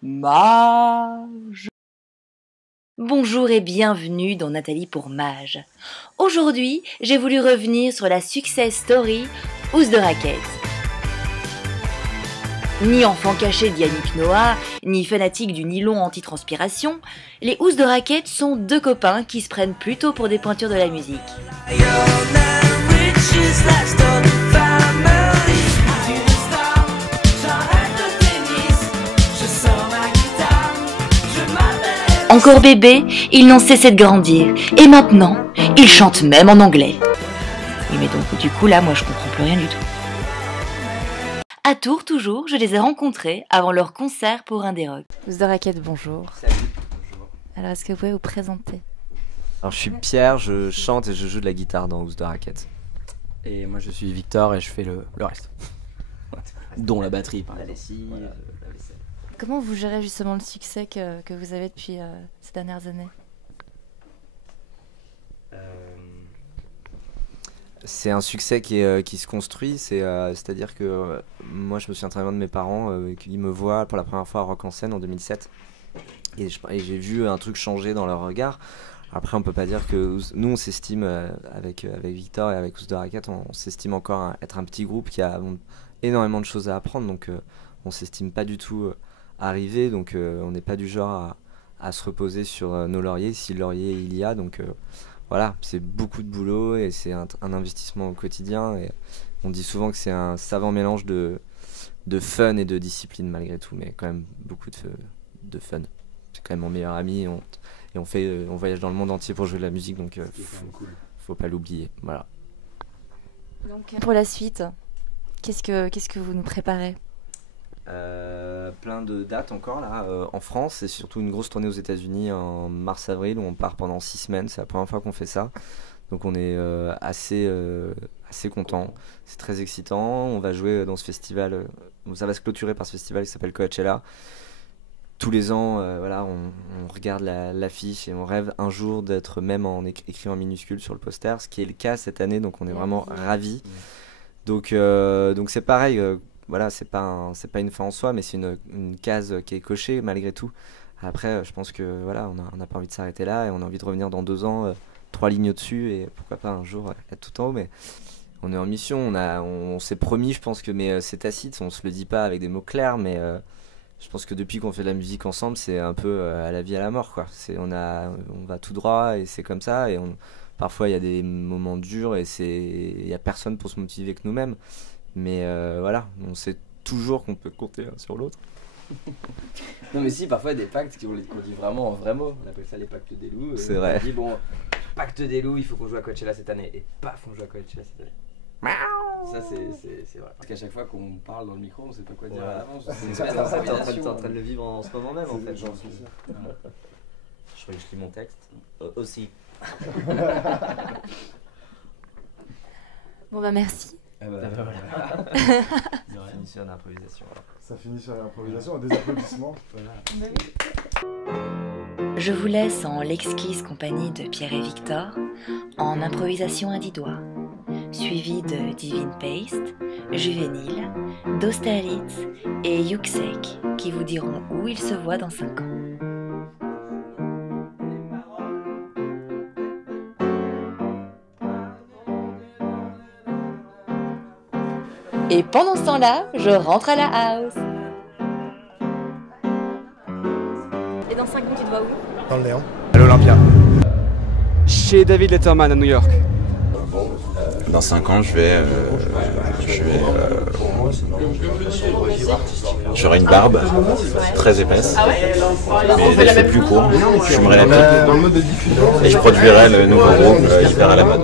Mage. Bonjour et bienvenue dans Nathalie pour Mage. Aujourd'hui, j'ai voulu revenir sur la success story Housse de raquette. Ni enfant caché d'Yannick Noah, ni fanatique du nylon anti-transpiration, les Housses de raquette sont deux copains qui se prennent plutôt pour des pointures de la musique. Encore bébé, ils n'ont cessé de grandir, et maintenant, ils chantent même en anglais. Oui, mais donc du coup là, moi je comprends plus rien du tout. À Tours toujours, je les ai rencontrés avant leur concert pour un des Rock. Housse de raquette, bonjour. Salut. Bonjour. Alors est-ce que vous pouvez vous présenter? Alors je suis Pierre, je chante et je joue de la guitare dans Housse de raquette. Et moi je suis Victor et je fais le reste. Dont la batterie, par La exemple. lessive, Voilà. la vaisselle. Comment vous gérez justement le succès que vous avez depuis ces dernières années? C'est un succès qui se construit, c'est-à-dire que moi je me souviens très bien de mes parents qui me voient pour la première fois à Rock en Seine en 2007 et j'ai vu un truc changer dans leur regard. Après on peut pas dire que nous on s'estime avec Victor et avec Housse de raquette, on s'estime encore être un petit groupe qui a énormément de choses à apprendre, donc on s'estime pas du tout arrivé, donc on n'est pas du genre à se reposer sur nos lauriers, si lauriers il y a, donc voilà, c'est beaucoup de boulot et c'est un investissement au quotidien, et on dit souvent que c'est un savant mélange de fun et de discipline malgré tout, mais quand même beaucoup de fun. C'est quand même mon meilleur ami et on voyage dans le monde entier pour jouer de la musique, donc faut pas l'oublier, voilà. Donc pour la suite, qu'est-ce que vous nous préparez? Plein de dates encore là en France, et surtout une grosse tournée aux États-Unis en mars-avril où on part pendant 6 semaines. C'est la première fois qu'on fait ça, donc on est assez content. C'est très excitant. On va jouer dans ce festival, ça va se clôturer par ce festival qui s'appelle Coachella. Tous les ans, voilà, on regarde l'affiche et on rêve un jour d'être même écrit en minuscule sur le poster, ce qui est le cas cette année, donc on est vraiment ravis. Donc c'est pareil. Voilà, c'est pas une fin en soi, mais c'est une case qui est cochée malgré tout. Après, je pense que voilà, on n'a pas envie de s'arrêter là et on a envie de revenir dans 2 ans, 3 lignes au-dessus, et pourquoi pas un jour être tout en haut. Mais on est en mission, on s'est promis, je pense que, mais c'est tacite, on se le dit pas avec des mots clairs, mais je pense que depuis qu'on fait de la musique ensemble, c'est un peu à la vie à la mort, quoi. On va tout droit et c'est comme ça, et parfois il y a des moments durs et il y a personne pour se motiver que nous-mêmes. Mais voilà, on sait toujours qu'on peut compter l'un sur l'autre. Non mais si, parfois il y a des pactes qu'on dit vraiment en vrai mot. On appelle ça les pactes des loups. C'est vrai. On dit bon, pacte des loups, il faut qu'on joue à Coachella cette année. Et paf, on joue à Coachella cette année. Ça c'est vrai. Parce qu'à chaque fois qu'on parle dans le micro, on sait pas quoi dire à l'avance. T'es en train de le vivre en ce moment même en fait. Je crois que je lis mon texte aussi. Bon bah merci. Voilà. Ça finit sur une improvisation. Ça finit sur l'improvisation, des applaudissements. Voilà. Je vous laisse en l'exquise compagnie de Pierre et Victor, en improvisation à 10 doigts, suivi de Divine Paste, Juvénile, Dostalitz et Yuxek, qui vous diront où ils se voient dans 5 ans. Et pendant ce temps-là, je rentre à la house. Et dans 5 ans, tu te vois où? Dans le néant. À l'Olympia. Chez David Letterman à New York. Dans 5 ans, j'aurai une barbe très épaisse, mais des cheveux plus courts. Je fumerai la pipe et je produirai le nouveau groupe Hyper à la mode.